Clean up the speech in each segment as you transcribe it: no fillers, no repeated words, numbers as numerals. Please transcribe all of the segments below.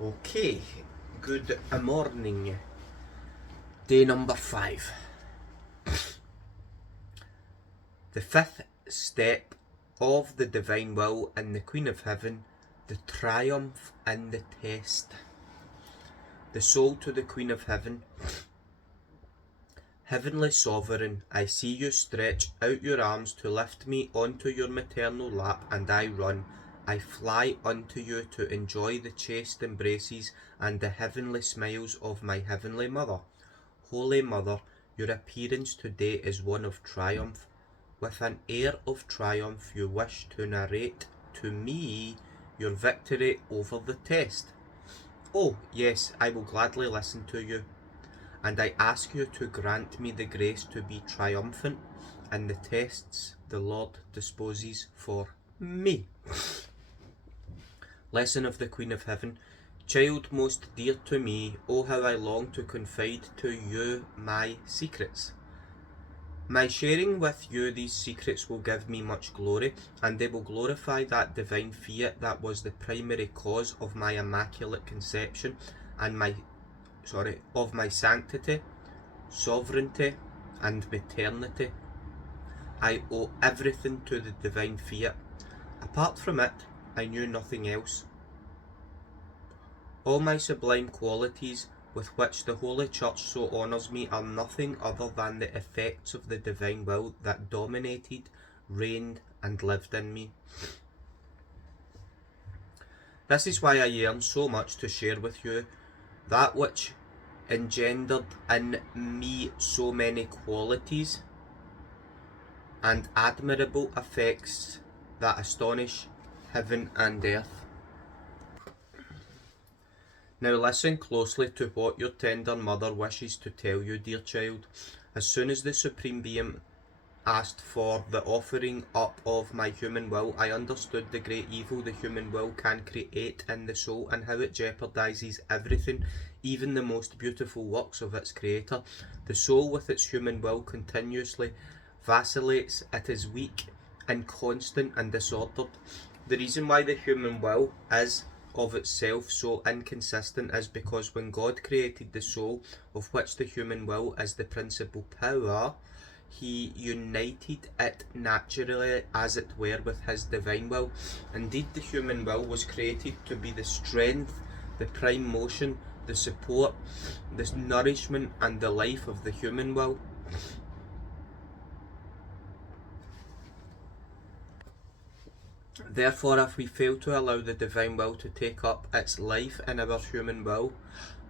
Okay, good morning. Day number 5. The fifth step of the divine will in the Queen of Heaven, the triumph in the test. The soul to the Queen of Heaven. Heavenly Sovereign, I see you stretch out your arms to lift me onto your maternal lap, and I run. I fly unto you to enjoy the chaste embraces and the heavenly smiles of my Heavenly Mother. Holy Mother, your appearance today is one of triumph. With an air of triumph you wish to narrate to me your victory over the test. Oh, yes, I will gladly listen to you, and I ask you to grant me the grace to be triumphant in the tests the Lord disposes for me. Lesson of the Queen of Heaven. Child most dear to me, oh how I long to confide to you my secrets. My sharing with you these secrets will give me much glory, and they will glorify that divine fiat that was the primary cause of my immaculate conception and of my sanctity, sovereignty, and maternity. I owe everything to the divine fiat. Apart from it, I knew nothing else. All my sublime qualities with which the Holy Church so honours me are nothing other than the effects of the divine will that dominated, reigned, and lived in me. This is why I yearn so much to share with you that which engendered in me so many qualities and admirable effects that astonish heaven and earth. Now listen closely to what your tender mother wishes to tell you, dear child. As soon as the Supreme Being asked for the offering up of my human will, I understood the great evil the human will can create in the soul, and how it jeopardizes everything, even the most beautiful works of its creator. The soul with its human will continuously vacillates. It is weak, inconstant, and disordered. The reason why the human will is of itself so inconsistent is because when God created the soul, of which the human will is the principal power, he united it naturally, as it were, with his divine will. Indeed, the human will was created to be the strength, the prime motion, the support, the nourishment, and the life of the human will. Therefore, if we fail to allow the divine will to take up its life in our human will,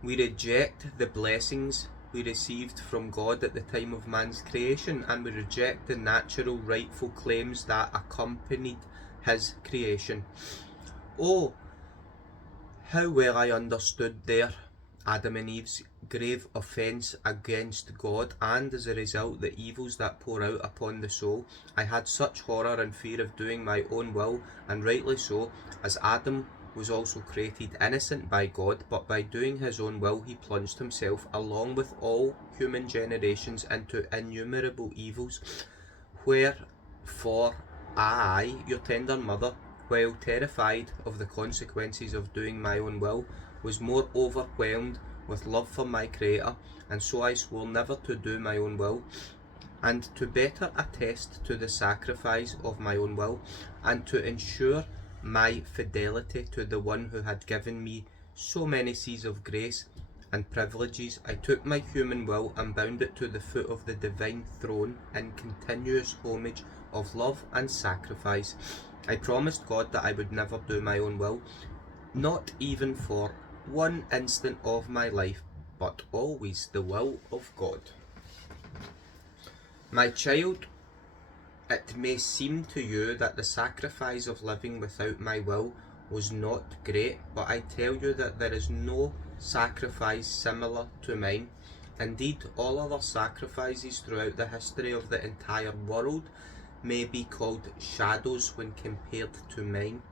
we reject the blessings we received from God at the time of man's creation, and we reject the natural rightful claims that accompanied his creation. Oh, how well I understood there Adam and Eve's grave offence against God, and as a result the evils that pour out upon the soul. I had such horror and fear of doing my own will, and rightly so, as Adam was also created innocent by God, but by doing his own will he plunged himself, along with all human generations, into innumerable evils. Wherefore I, your tender mother, while terrified of the consequences of doing my own will, was more overwhelmed with love for my Creator, and so I swore never to do my own will, and to better attest to the sacrifice of my own will, and to ensure my fidelity to the one who had given me so many seas of grace and privileges, I took my human will and bound it to the foot of the divine throne in continuous homage of love and sacrifice. I promised God that I would never do my own will, not even for one instant of my life, but always the will of God. My child, it may seem to you that the sacrifice of living without my will was not great, but I tell you that there is no sacrifice similar to mine. Indeed, all other sacrifices throughout the history of the entire world may be called shadows when compared to mine.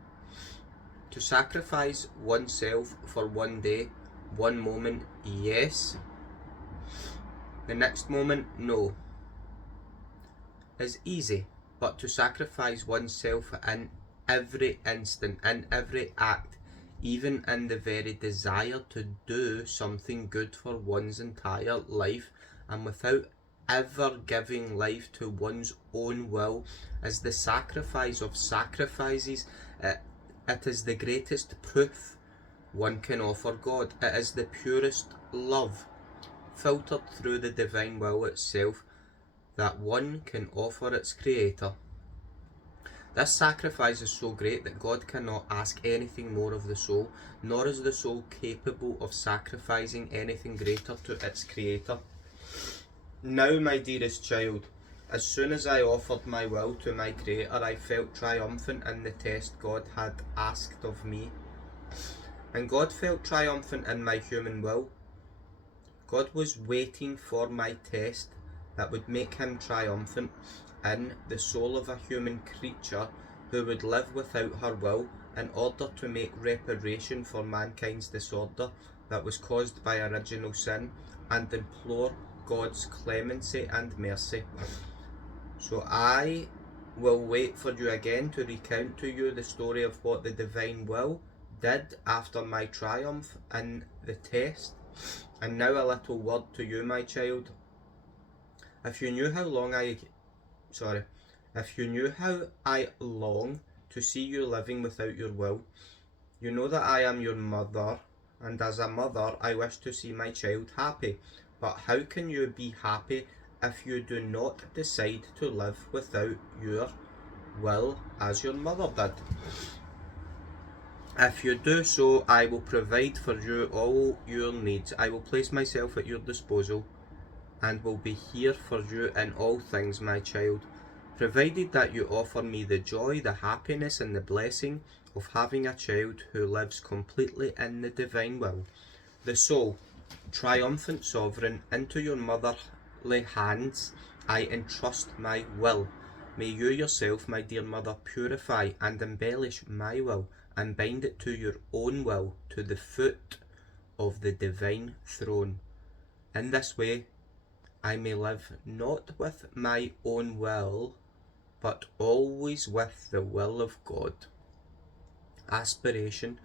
To sacrifice oneself for one day, one moment, yes. The next moment, no, is easy. But to sacrifice oneself in every instant, in every act, even in the very desire to do something good for one's entire life, and without ever giving life to one's own will, is the sacrifice of sacrifices. It is the greatest proof one can offer God. It is the purest love, filtered through the divine will itself, that one can offer its creator. This sacrifice is so great that God cannot ask anything more of the soul, nor is the soul capable of sacrificing anything greater to its creator. Now, my dearest child, as soon as I offered my will to my creator, I felt triumphant in the test God had asked of me. And God felt triumphant in my human will. God was waiting for my test that would make him triumphant in the soul of a human creature who would live without her will in order to make reparation for mankind's disorder that was caused by original sin, and implore God's clemency and mercy. So I will wait for you again to recount to you the story of what the divine will did after my triumph in the test. And now a little word to you, my child. If you knew how I long to see you living without your will, you know that I am your mother, and as a mother I wish to see my child happy. But how can you be happy if you do not decide to live without your will as your mother did? If you do so, I will provide for you all your needs. I will place myself at your disposal and will be here for you in all things, my child, provided that you offer me the joy, the happiness and the blessing of having a child who lives completely in the divine will. The soul, triumphant sovereign, into your motherly hands I entrust my will. May you yourself, my dear mother, purify and embellish my will, and bind it to your own will, to the foot of the divine throne. In this way I may live not with my own will, but always with the will of God. Aspiration.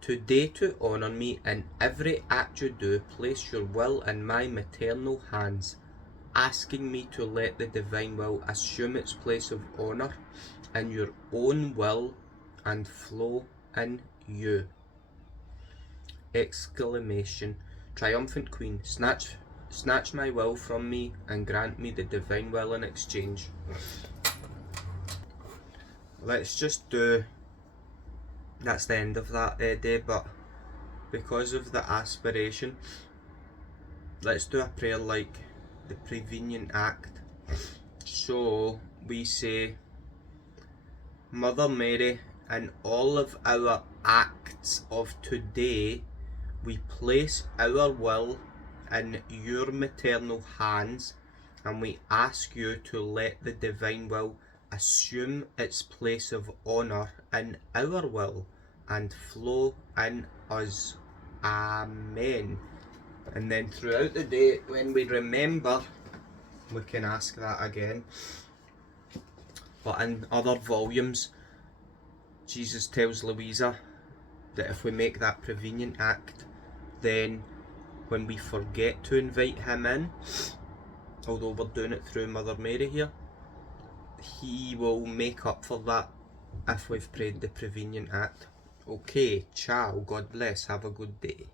Today, to honour me in every act you do, place your will in my maternal hands, asking me to let the divine will assume its place of honour in your own will and flow in you. Exclamation. Triumphant Queen, snatch my will from me and grant me the divine will in exchange. Let's just do, that's the end of that day, but because of the aspiration, let's do a prayer like the prevenient act. So we say, Mother Mary, in all of our acts of today, we place our will in your maternal hands, and we ask you to let the divine will assume its place of honour in our will and flow in us. Amen. And then throughout the day, when we remember, we can ask that again. But in other volumes, Jesus tells Louisa that if we make that prevenient act, then when we forget to invite him in, although we're doing it through Mother Mary here, he will make up for that if we've prayed the prevenient act. Okay, ciao, God bless, have a good day.